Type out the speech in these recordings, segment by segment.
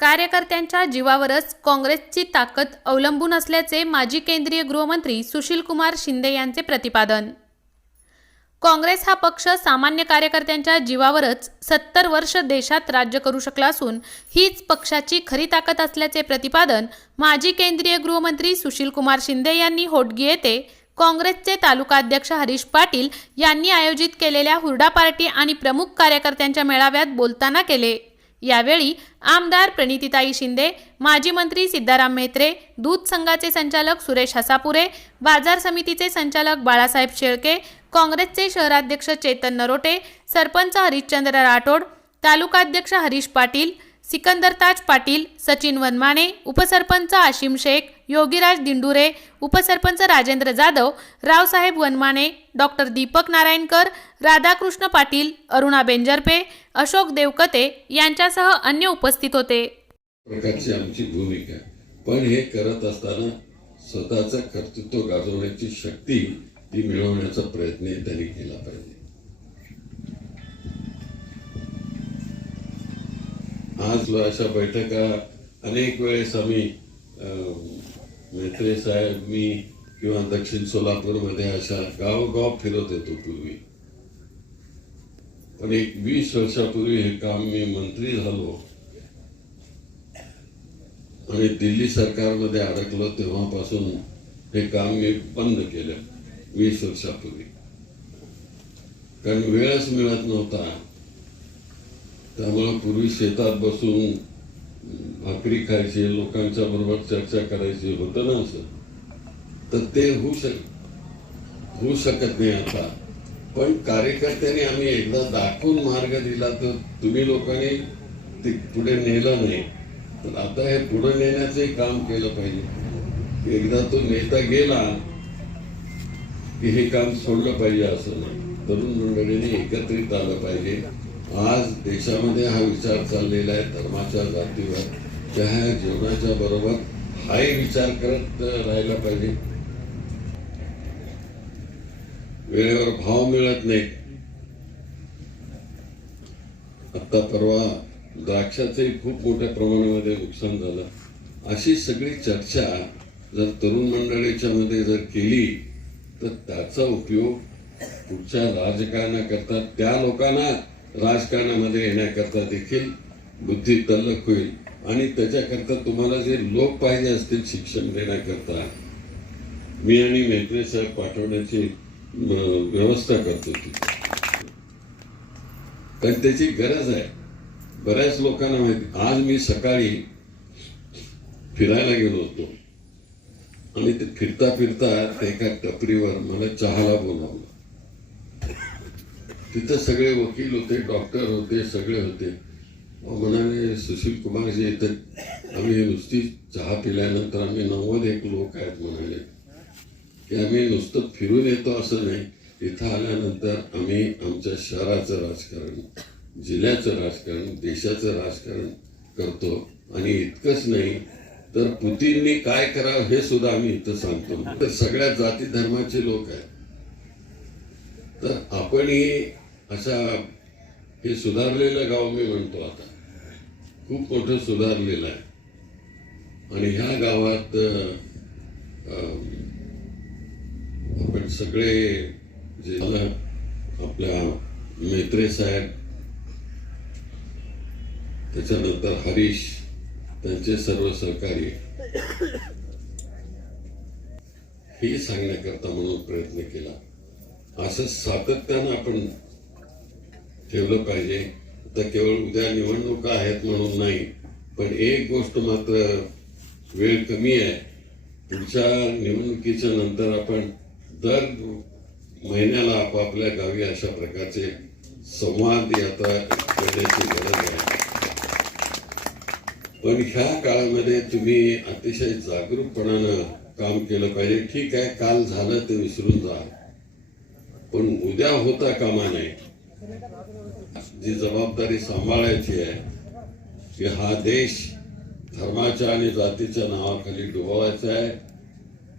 कार्यकर्त्यांच्या जीवावरच काँग्रेसची ताकद अवलंबून असल्याचे माजी केंद्रीय गृहमंत्री सुशीलकुमार शिंदे यांचे प्रतिपादन. काँग्रेस हा पक्ष सामान्य कार्यकर्त्यांच्या जीवावरच सत्तर वर्ष देशात राज्य करू शकला असून हीच पक्षाची खरी ताकद असल्याचे प्रतिपादन माजी केंद्रीय गृहमंत्री सुशीलकुमार शिंदे यांनी होटगी येथे काँग्रेसचे तालुका अध्यक्ष हरीश पाटील यांनी आयोजित केलेल्या हुरडा पार्टी आणि प्रमुख कार्यकर्त्यांच्या मेळाव्यात बोलताना केले. यावेळी आमदार प्रणितीताई शिंदे माजी मंत्री सिद्धाराम म्हेत्रे दूध संघाचे संचालक सुरेश हसापुरे बाजार समितीचे संचालक बाळासाहेब शेळके काँग्रेसचे शहराध्यक्ष चेतन नरोटे सरपंच हरिश्चंद्र राठोड तालुकाध्यक्ष हरीश पाटील सिकंदर ताज पाटील सचिन वनमाने उपसरपंच आशिम शेख योगीराज दिंडुरे उपसरपंच राजेंद्र जाधव रावसाहेब वनमाने डॉक्टर दीपक नारायणकर राधाकृष्ण पाटील अरुणा बेंजरपे अशोक देवकते यांच्यासह अन्य उपस्थित होते. प्रकारची आमची भूमिका. पण हे करत असताना स्वतःचं कर्तृत्व गाजवण्याची शक्ती ती मिळवण्याचा प्रयत्न त्यांनी केला पाहिजे. आज अशा बैठका अनेक वेळेस आम्ही मेत्रे साहेब मी किंवा दक्षिण सोलापूरमध्ये अशा गावगाव फिरत येतो पूर्वी. पण एक वीस वर्षापूर्वी हे काम मी मंत्री झालो. आणि दिल्ली सरकारमध्ये अडकलो तेव्हापासून हे काम मी बंद केलं वीस वर्षापूर्वी. कारण वेळच मिळत नव्हता. त्यामुळं पूर्वी शेतात बसून भाकरी खायची लोकांच्या बरोबर चर्चा करायची होतं ना असं? तर ते होऊ शक होऊ शकत नाही आता. पण कार्यकर्त्यांनी आम्ही एकदा दाखवून मार्ग दिला तर तुम्ही लोकांनी ते पुढे नेलं नाही. तर आता हे पुढे नेण्याचे काम केलं पाहिजे. एकदा तो नेता गेला की हे काम सोडलं पाहिजे असं नाही. तरुण मंडळीने एकत्रित आलं पाहिजे. आज देशामध्ये हा विचार चाललेला आहे धर्माच्या जातीवर. त्या ह्या जीवनाच्या बरोबर हाही विचार करत राहायला पाहिजे. वेळेवर भाव मिळत नाही. आता परवा द्राक्षाचंही खूप मोठ्या प्रमाणामध्ये नुकसान झालं. अशी सगळी चर्चा जर तरुण मंडळीच्या मध्ये जर केली तर त्याचा उपयोग पुढच्या राजकारणाकरता त्या लोकांना राजकारणामध्ये येण्याकरता देखील बुद्धी तल्लक होईल. आणि त्याच्याकरता तुम्हाला जे लोक पाहिजे असतील शिक्षण देण्याकरता मी आणि मेत्रे साहेब पाठवण्याची व्यवस्था करतो कारण त्याची गरज आहे. बऱ्याच लोकांना माहिती आज मी सकाळी फिरायला गेलो होतो. आणि ते फिरता फिरता ते एका टपरीवर मला चहाला बोलावलं. तिथं सगळे वकील होते डॉक्टर होते सगळे होते. म्हणाले सुशील कुमारजी इथं आम्ही नुसती चहा पिल्यानंतर आम्ही नव्वद एक लोक आहेत म्हणाले. की आम्ही नुसतं फिरून येतो असं नाही. इथं आल्यानंतर आम्ही आमच्या शहराचं राजकारण जिल्ह्याचं राजकारण देशाचं राजकारण करतो. आणि इतकंच नाही तर पुतींनी काय करावं हे सुद्धा आम्ही इथं सांगतो. तर सगळ्या जाती धर्माचे लोक आहेत. तर आपणही अशा हे सुधारलेलं गाव मी म्हणतो आता. खूप मोठं सुधारलेलं आहे. आणि ह्या गावात आपण सगळे जे आपल्या मेत्रे साहेब त्याच्यानंतर हरीश त्यांचे सर्व सहकारी. हे सांगण्याकरता म्हणून प्रयत्न केला. असं सातत्यानं आपण ठेवलं पाहिजे. आता केवळ उद्या निवडणुका आहेत म्हणून नाही पण एक गोष्ट मात्र वेळ कमी आहे. पुढच्या निवडणुकीच्या नंतर आपण दर महिन्याला आपापल्या गावी अशा प्रकारचे संवाद यात्रा करण्याची गरज आहे. पण ह्या काळामध्ये तुम्ही अतिशय जागरूकपणानं काम केलं पाहिजे. ठीक आहे काल झालं ते विसरून जा. पण उद्या होता कामा नये. जी जबाबदारी सांभाळायची आहे की हा देश धर्माच्या आणि जातीच्या नावाखाली डुबवायचा आहे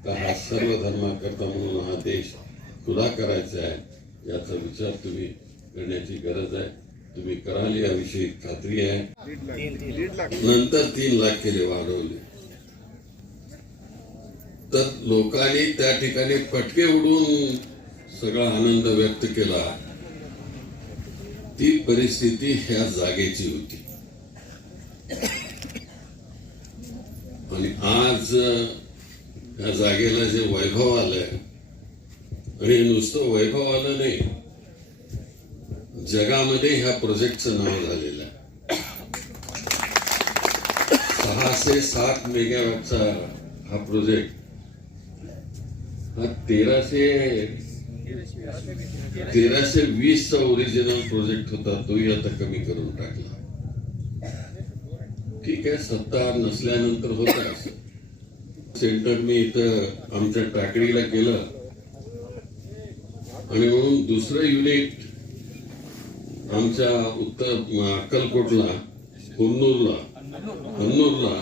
का हा सर्व धर्माकरता म्हणून हा देश खुला करायचा आहे याचा विचार तुम्ही करण्याची गरज आहे. तुम्ही कराल याविषयी खात्री आहे. नंतर तीन लाख केले वाढवले. तर लोकांनी त्या ठिकाणी फटके उडून सगळा आनंद व्यक्त केला. ती परिस्थिती ह्या जागेची होती. आणि आज ह्या जागेला जे वैभव आलंय आणि नुसतं वैभव आलं नाही जगामध्ये ह्या प्रोजेक्टचं नाव झालेलं आहे. सहाशे सात मेगावॅटचा हा प्रोजेक्ट हा तेराशे तेराशे वीसचा ओरिजिनल प्रोजेक्ट होता तोही आता कमी करून टाकला. ठीक आहे सत्ता नसल्यानंतर होता असं. सेंटर मी इथं आमच्या टाकडीला केलं. आणि म्हणून दुसरं युनिट आमच्या उत्तर अक्कलकोटला हुन्नूरला हन्नूरला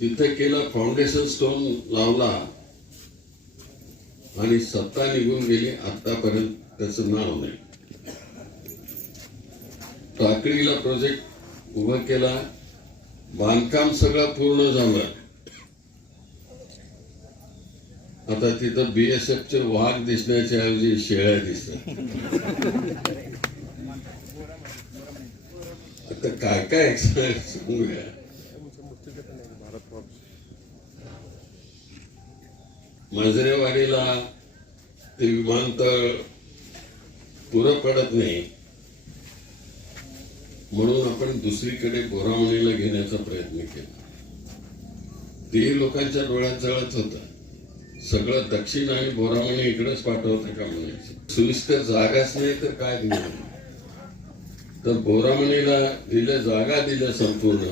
तिथे केलं फाउंडेशन स्टोन लावला. आणि सत्ता निघून गेली आतापर्यंत त्याचं नाव नाही. टाकळीला प्रोजेक्ट उभा केला बांधकाम सगळं पूर्ण झालं. आता तिथं बीएसएफ चे वाघ दिसण्याच्या ऐवजी शेळ्या दिसतात. आता काय काय सांगूया? मांजरेवाडीला ते विमानतळ पुरं पडत नाही. म्हणून आपण दुसरीकडे बोरावणीला घेण्याचा प्रयत्न केला. ते लोकांच्या डोळ्यात जळत होतं. सगळं दक्षिण आणि बोरावणी इकडेच पाठवतं का म्हणायचं? सुविस्तर जागाच नाही तर काय दिलं तर बोरामणीला दिलं जागा दिल्या संपूर्ण.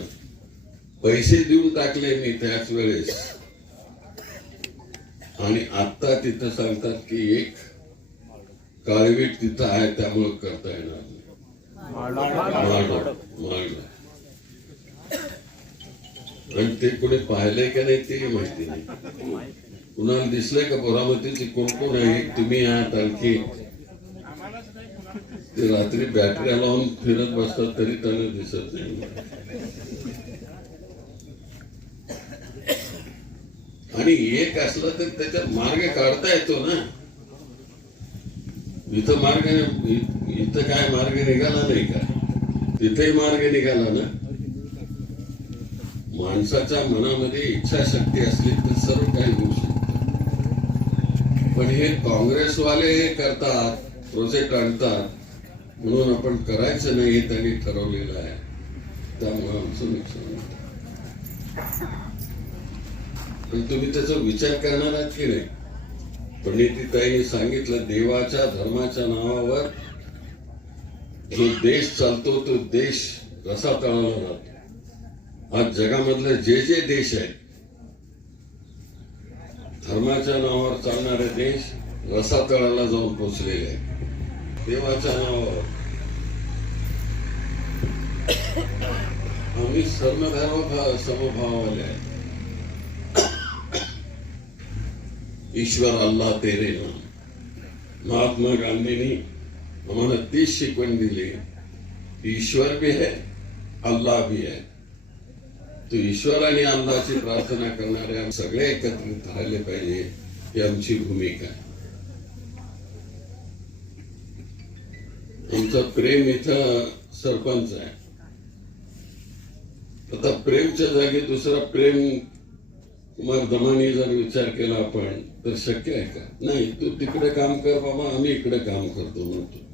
पैसे देऊन टाकले मी त्याच वेळेस. आणि आता तिथं सांगतात की एक काळवीट तिथं आहे त्यामुळं करता येणार नाही. आणि ते कुणी पाहिलंय का नाही ते माहिती नाही. कुणाला दिसलंय का बोरामतीची कोण कोण आहे? तुम्ही आहात आणखी ते रात्री बॅटऱ्या लावून फिरत बसतात तरी त्यांना दिसत नाही. आणि एक असलं तर त्याच्यात मार्ग काढता येतो ना. इथं मार्ग इथं काय मार्ग निघाला नाही का? तिथेही मार्ग निघाला ना. माणसाच्या मनामध्ये इच्छाशक्ती असली तर सर्व काही होऊ शकत. पण हे काँग्रेसवाले हे करतात प्रोजेक्ट आणतात म्हणून आपण करायचं नाही हे त्यांनी ठरवलेलं आहे. त्यामुळे आमचं नुकसान होतं. पण तुम्ही त्याचा विचार करणार आहात की नाही? पंडितीताईंनी सांगितलं देवाच्या धर्माच्या नावावर जो देश चालतो तो देश रसा तळाला जातो. आज जगामधले जे जे देश आहेत धर्माच्या नावावर चालणारे देश रसा तळाला जाऊन पोचलेले आहेत. देवाच्या नावावर. आम्ही सर्वधर्म समभावाले आहेत. ईश्वर अल्लाह तेरे नाम। महात्मा गांधींनी आम्हाला तीच शिकवण दिली ईश्वर भी है अल्लाह भी है। तो ईश्वर आणि अल्लाची प्रार्थना करणारे सगळे एकत्रित राहिले पाहिजे ही आमची भूमिका आहे आमचं प्रेम इथं सरपंच आहे आता प्रेमच्या जागी दुसरा प्रेम मग दमानी जर विचार केला आपण तर शक्य आहे का? नाही तू तिकडे काम कर बाबा आम्ही इकडे काम करतो म्हणतो.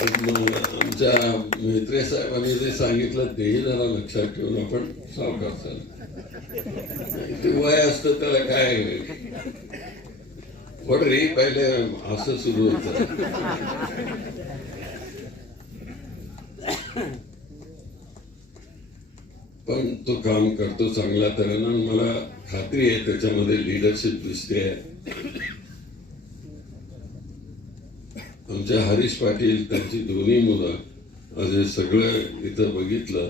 आमच्या मैत्रे साहेबांनी जे सांगितलं तेही जरा लक्षात ठेवून आपण सावकार चालू ते वय असतं त्याला काय? पण रे पहिले असं सुरू होतं. पण तो काम करतो चांगल्या तऱ्हेनं आणि मला खात्री आहे त्याच्यामध्ये लिडरशिप दिसते. आहे आमच्या हरीश पाटील त्यांची दोन्ही मुलं आज हे सगळं इथं बघितलं.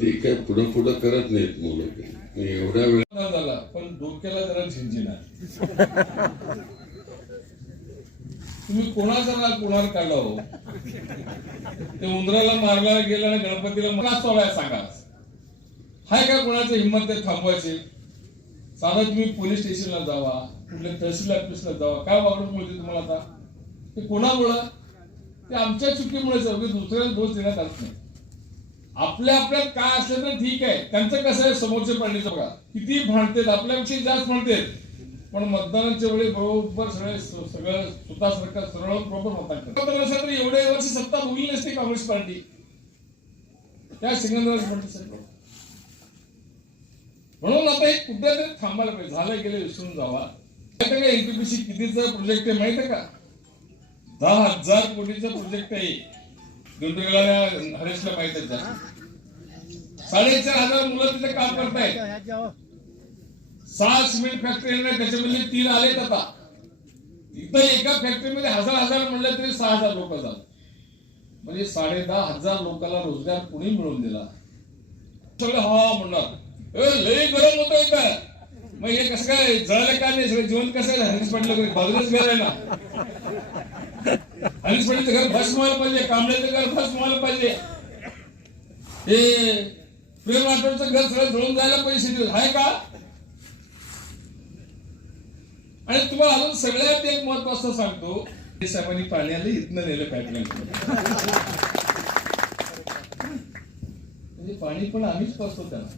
ते काय पुढं पुढं करत नाहीत मुलं. काही. एवढ्या वेळ नाही झाला पण डोक्याला जरा आहे तुम्ही कोणाचा ना कोणाला काढला हो? ते उंदराला मारला गेला आणि गणपतीला मला सोडायला सांगा. हाय का कोणाचं हिंमत ते थांबवायची? साधा तुम्ही पोलीस स्टेशनला जावा कुठल्या तहसील ऑफिसला जावा. काय वागणूक मिळते तुम्हाला आता? ते कोणामुळं? ते आमच्या चुकीमुळेच दुसऱ्याला दोष देण्यात आला नाही. आपल्या आपल्यात काय असलं तर ठीक आहे. त्यांचं कसं आहे? समोरचे पाडणीचं बघा. किती भांडतेत आपल्यापेक्षा जास्त भांडतेत. पण मतदानाच्या वेळी बरोबर सगळे सगळं स्वतः सरकार सरळ बरोबर मतदान करतात एवढे वर्ष सत्ता भोगली नसते काँग्रेस पार्टी. त्या सिंगंदराज पाटील साहेब. म्हणून आता कुठल्या थांबाल थांबायला पाहिजे. झालं गेलं विसरून जावा. माहिती कितीचा प्रोजेक्ट आहे माहीत आहे का? दहा हजार कोटीचा प्रोजेक्ट आहे. दुर्दैवाला हरेशला माहीत आहे साडेचार हजार मुलं तिथे काम करतायत. सहा सिमेंट फॅक्टरी आहे त्याच्यामध्ये तीन आलेत आता. इथं एका फॅक्टरीमध्ये हजार हजार म्हणलं तरी सहा हजार लोक जातात. म्हणजे साडे दहा हजार लोकांना रोजगार कुणी मिळवून दिला? सगळं हा म्हणणार. ए लय गरम होतं इथं. मग हे कसं काय जळलं का नाही सगळं? जीवन कसं आहे? हरीश पाटलं बाजूलाच घर आहे ना. हरीश पाटीलचं घर भस्म व्हायला पाहिजे कांबळेचं घर भस्म व्हायला पाहिजे. हे प्रेम राठोडचं घर सगळं जळून जायला पैसे दिले. आहे का? आणि तुम्हाला अजून सगळ्यात एक महत्वाचं सांगतो हे साहेबांनी पाण्याला इथनं नेलं पाईपलाईन म्हणजे पाणी पण आम्हीच पाचतो त्यांना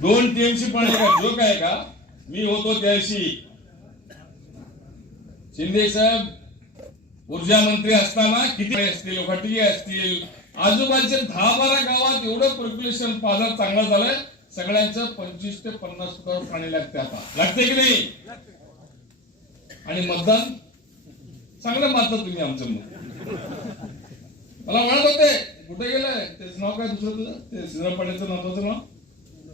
दोन टीएमसी पाणी का जो काय का मी होतो त्याशी. शिंदे साहेब ऊर्जा मंत्री असताना किती असतील खटगी असतील आजूबाजूच्या दहा बारा गावात एवढं पॉप्युलेशन पाझर चांगला झालंय. सगळ्यांचं पंचवीस ते पन्नास फुटावर पाणी लागते आता. लागते की नाही? आणि मतदान? चांगलं मारता तुम्ही आमचं मत. मला म्हणत होते. कुठे गेलाय? त्याचं नाव काय दुसरं तुझं? ते सिद्धराम पाटीलचं महत्वाचं नाव?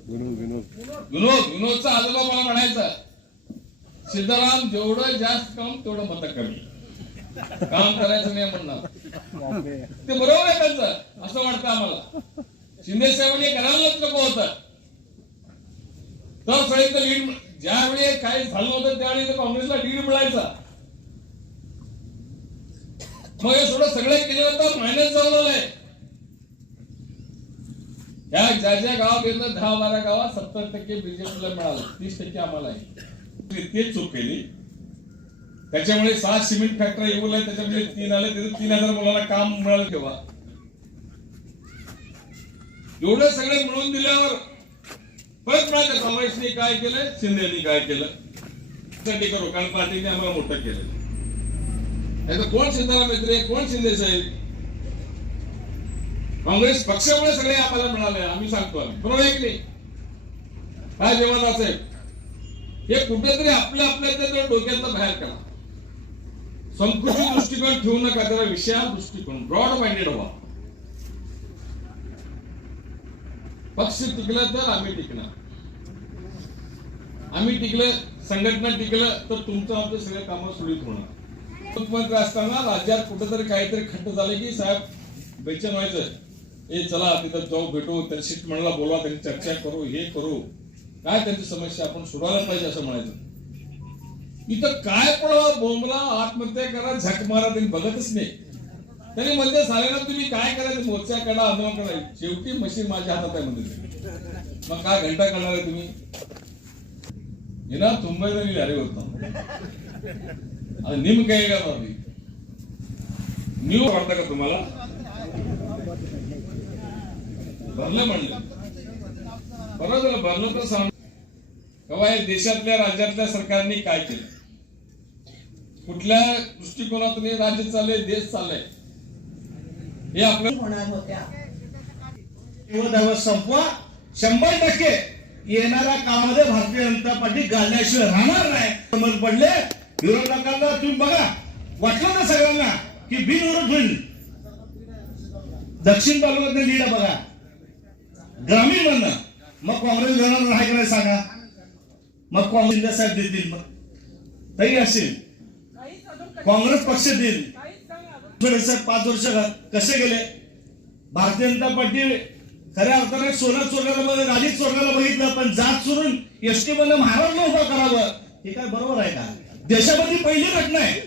विनोद विनोदचा आजोबा मला म्हणायचा. सिद्धराम जेवढं जास्त काम तेवढं मत कमी. काम करायचं नाही म्हणणार. ते बरोबर आहे त्यांचं. असं वाटतं आम्हाला. शिंदे साहेबांनी करायलाच नको होतं. तर लीड ज्यावेळी काही झालं होतं त्यावेळी काँग्रेसला लीड मिळायचा. मग हे थोडं सगळे केलं तर मायनस चालवलं आहे. या ज्या ज्या गावात गेलं दहा बारा गावात सत्तर टक्के बीजेपीला मिळालं. तीस टक्के आम्हाला आहे. चूक केली. त्याच्यामुळे सहा सिमेंट फॅक्टरी येऊ लागले त्याच्यामुळे तीन आले तिथे तीन हजार मुलांना काम मिळालं तेव्हा. एवढं सगळे मिळून दिल्यावर परत म्हणायचं काँग्रेसने काय केलं? शिंदेनी काय केलं? साठी करू कारण पार्टीने आम्हाला मोठं केलं. नाहीतर कोण सीताराम मित्रे कोण शिंदे साहेब? काँग्रेस पक्षामुळे सगळे आम्हाला मिळाले आम्ही सांगतो आम्ही. बरोबर एक नाही? काय जेवण साहेब? हे कुठेतरी आपल्या आपल्या त्या डोक्यातलं बाहेर करा संकुचित दृष्टिकोन ठेवू नका त्याला विषया दृष्टिकोन ब्रॉड माइंडेड व्हा. पक्ष टिकला तर आम्ही टिकणार. आम्ही टिकलं संघटना टिकलं तर तुमचं आमचं सगळे कामं सुरळीत होणार. मुख्यमंत्री असताना राज्यात कुठेतरी काहीतरी खड्ड झाले की साहेब बेचन व्हायचं. ए चला तिथं जाऊ भेटू त्या शिष्टमंडळाला बोलवा त्यांची चर्चा करू हे करू. काय त्यांची समस्या आपण सोडवायला पाहिजे असं म्हणायचं. इथं काय पण बोंबला आत्महत्या करा झक मारा त्यांनी बघतच नाही. त्याने म्हणते साऱ्यांना तुम्ही काय करायचं मोर्चा करा आंदोलन करा. शेवटी मशीन माझ्या हातात आहे म्हणजे मग काय घंटा करणार आहे तुम्ही? येणार तुंबईला मी अरे होता. निम काय का बाबी? न्यू वाटतं का तुम्हाला? भरलं म्हणलं. बरोबर झालं भरलं तर सांग. केव्हा हे देशातल्या राज्यातल्या सरकारने काय केलं? कुठल्या दृष्टिकोनातून हे राज्य चाललंय देश चाललाय? हे आपलं होणार होत्या. धर्म संपवा. शंभर टक्के येणाऱ्या काळामध्ये भारतीय जनता पार्टी गाळल्याशिवाय राहणार नाही. समज पडले विरोधकांना तुम्ही बघा वाटलं ना सगळ्यांना की बिनविरोध होईल. दक्षिण तालुक्यात लीड बघा. ग्रामीण म्हणणं. मग काँग्रेस घेणार नाही का नाही सांगा? मग काँग्रेस साहेब देतील मग. तरी असेल. काँग्रेस पक्ष देईल. फडणवीस साहेब पाच वर्ष कसे गेले? भारतीय जनता पार्टी खऱ्या अर्थाने सोनं चोरल्याला गाडीच राजीत बघितलं पण जात चोरून एसटी मध्ये महाराज उभं करावं हे काय बरोबर आहे का? देशामध्ये पहिली घटना आहे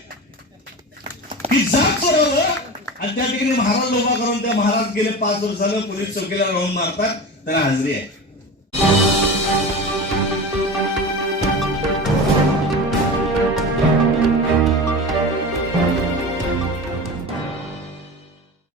की जात सोडावं आणि त्या ठिकाणी महाराज उभा करून त्या महाराज गेले पाच वर्ष झालं पोलीस चौकीला राहून मारतात त्यांना हाजरी आहे.